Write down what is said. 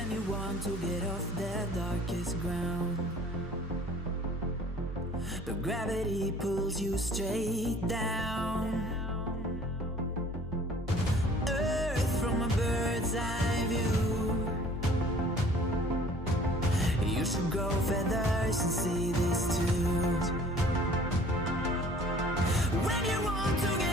when you want to get off the darkest ground, but gravity pulls you straight down. Earth from a bird's eye view. You should grow feathers and see this too. When you want to get